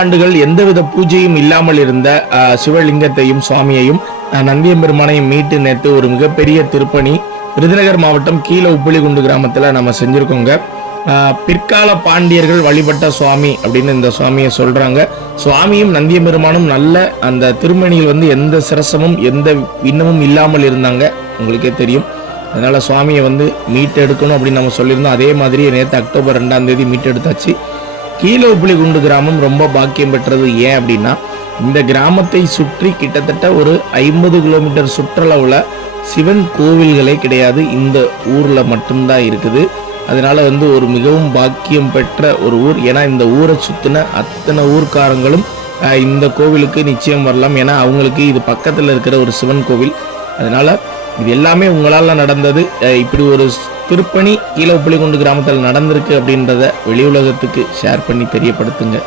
ஆண்டுகள் எந்தவித பூஜையும் இல்லாமல் இருந்த சிவலிங்கத்தையும் சுவாமியையும் நந்தியம்பெருமானையும் மீட்டு நேற்று ஒரு மிகப்பெரிய திருப்பணி விருதுநகர் மாவட்டம் கீழே உப்பிலிகுண்டு கிராமத்தில் நம்ம செஞ்சுருக்கோங்க. பிற்கால பாண்டியர்கள் வழிபட்ட சுவாமி அப்படின்னு இந்த சுவாமியை சொல்கிறாங்க. சுவாமியும் நந்தியம்பெருமானும் நல்ல அந்த திருமணியில் எந்த சிரசமும் எந்த விண்ணமும் இல்லாமல் இருந்தாங்க, உங்களுக்கே தெரியும். அதனால் சுவாமியை மீட்டெடுக்கணும் அப்படின்னு நம்ம சொல்லியிருந்தோம். அதே மாதிரி நேற்று அக்டோபர் 2ஆம் தேதி மீட்டெடுத்தாச்சு. கீழே உப்பிலிகுண்டு கிராமம் ரொம்ப பாக்கியம் பெற்றது. ஏன் அப்படின்னா, இந்த கிராமத்தை சுற்றி கிட்டத்தட்ட ஒரு 50 கிலோமீட்டர் சுற்றளவில் சிவன் கோவில்களே கிடையாது, இந்த ஊரில் மட்டும்தான் இருக்குது. அதனால ஒரு மிகவும் பாக்கியம் பெற்ற ஒரு ஊர். ஏன்னா இந்த ஊரை சுற்றின அத்தனை ஊர்க்காரங்களும் இந்த கோவிலுக்கு நிச்சயம் வரலாம். ஏன்னா அவங்களுக்கு இது பக்கத்தில் இருக்கிற ஒரு சிவன் கோவில். அதனால இது எல்லாமே உங்களால் நடந்தது. இப்படி ஒரு திருப்பணி கீழே உப்பிலிகுண்டு கிராமத்தில் நடந்திருக்கு அப்படின்றத வெளி உலகத்துக்கு ஷேர் பண்ணி தெரியப்படுத்துங்க.